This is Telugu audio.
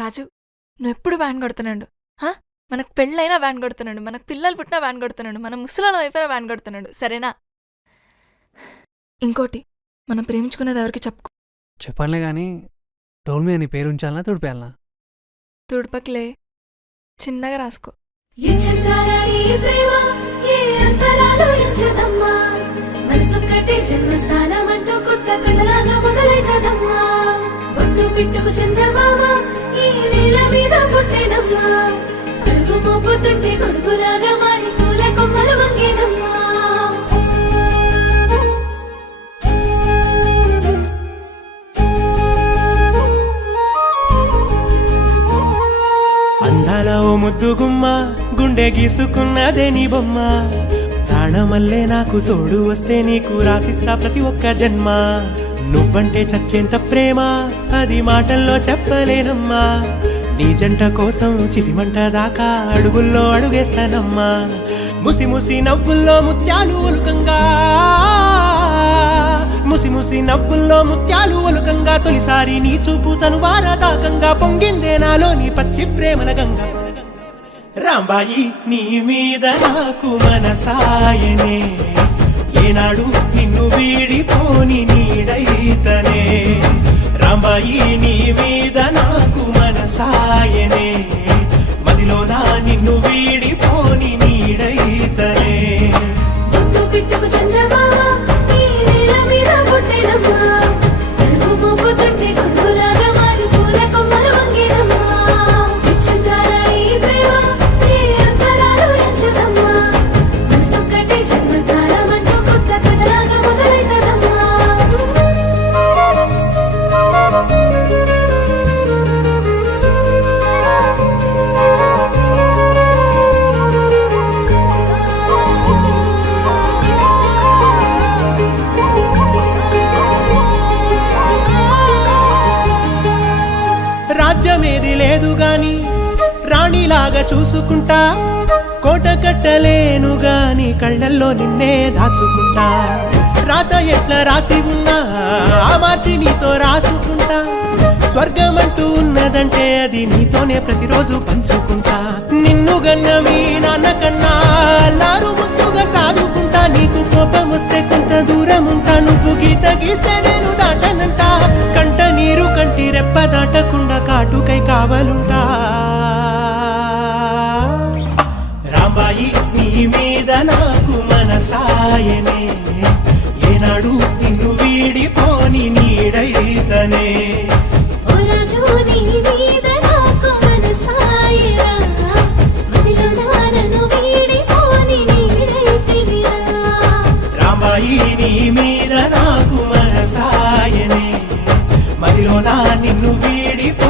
రాజు, నువ్వెప్పుడు వ్యాన్ కొడుతున్నాడు. మనకు పెళ్ళైనా వ్యాన్ కొడుతున్నాడు, మనకు పిల్లలు పుట్టినా వ్యాన్ కొడుతున్నాడు, మన ముసలాళ్ళం అయిపోయినా వ్యాన్ కొడుతున్నాడు. సరేనా? ఇంకోటి, మనం ప్రేమించుకునేది ఎవరికి చెప్పుకో. చెప్పనులే కానీ డోల్ మీద నీ పేరు ఉంచాలనా తుడిపేయాలనా? తుడుపకిలే, చిన్నగా రాసుకో. పిట్టుకు చందమామ ఈ నేల మీద పుట్టేనమ్మా, అడుగు మోపుతుంటే కొడుకులాగా మారి పూల కొమ్మలు వంగేనమ్మా. అందాల ఓ ముద్దు గుమ్మ, గుండె గీసుకున్నదే నీ బొమ్మ. ప్రాణమల్లే నాకు తోడు వస్తే నీకు రాసిస్తా ప్రతి ఒక్క జన్మ. నువ్వంటే చచ్చేంత ప్రేమ అది మాటల్లో చెప్పలేనమ్మా. నీ జంట కోసం చితిమంట దాకా అడుగుల్లో అడుగేస్తానమ్మా. ముసి ముసి నవ్వుల్లో ముత్యాలు ఒలుకంగా, ముసి ముసి నవ్వుల్లో ముత్యాలు ఒలుకంగా, తొలిసారి నీ చూపు తను వారదాకంగా పొంగిందే నాలో నీ పచ్చి ప్రేమల గంగ. రాంబాయి నీ మీద నాకు మనసాయనే, ఏనాడు నిన్ను వీడిపోని నీడైతనే. రాంబాయి నీ మీద నాకు మనసాయనే, మదిలో నా నిన్ను వీడిపోని నీడైతనే. పిట్టుకు చందమామ ఈ నేల మీద పుట్టేనమ్మా, అడుగు మోపుతుంటే కొడుకులాగా మారి పూల కొమ్మలు వంగేనమ్మా. చంద్రాల ఈ ప్రేమ ఏ అంతరాలు ఎంచదమ్మా, మనసొక్కటే జన్మస్థానం అంటూ కొత్త కథలాగా మొదలైతదమ్మా. రాజ్యమేది లేదు గాని రాణిలాగా చూసుకుంటా, కోట కట్టలేను గాని కళ్ళల్లో నిన్నే దాచుకుంటా. రాత ఎట్లా రాసి ఉన్నా ఆ మార్చి నీతో రాసుకుంటా. స్వర్గమంటూ ఉన్నదంటే అది నీతోనే ప్రతిరోజు పంచుకుంటా. నిన్ను గన్న మీ నాన్న కన్నా అల్లారు ముద్దుగా సాదుకుంటా. నీకు కోపం వస్తే కొంత దూరం ఉంటా, నువ్వు గీత గీస్తే నేను దాటనంట. కంట నీరు కంటి రెప్ప దాటకుండా కాటుకై కావలుంటా. రాంబాయి నీ మీద నాకు మనసాయనే, ఏనాడు నిన్ను వీడిపోని నీడైతనే. ఓ రాజు నీ మీద నాకు మనసాయరా, మదిలో నా నన్ను వీడిపోని నీడైతివిరా. రాంబాయి నీ మీద నాకు మనసాయనే, మదిలో నా నిన్ను వీడిపో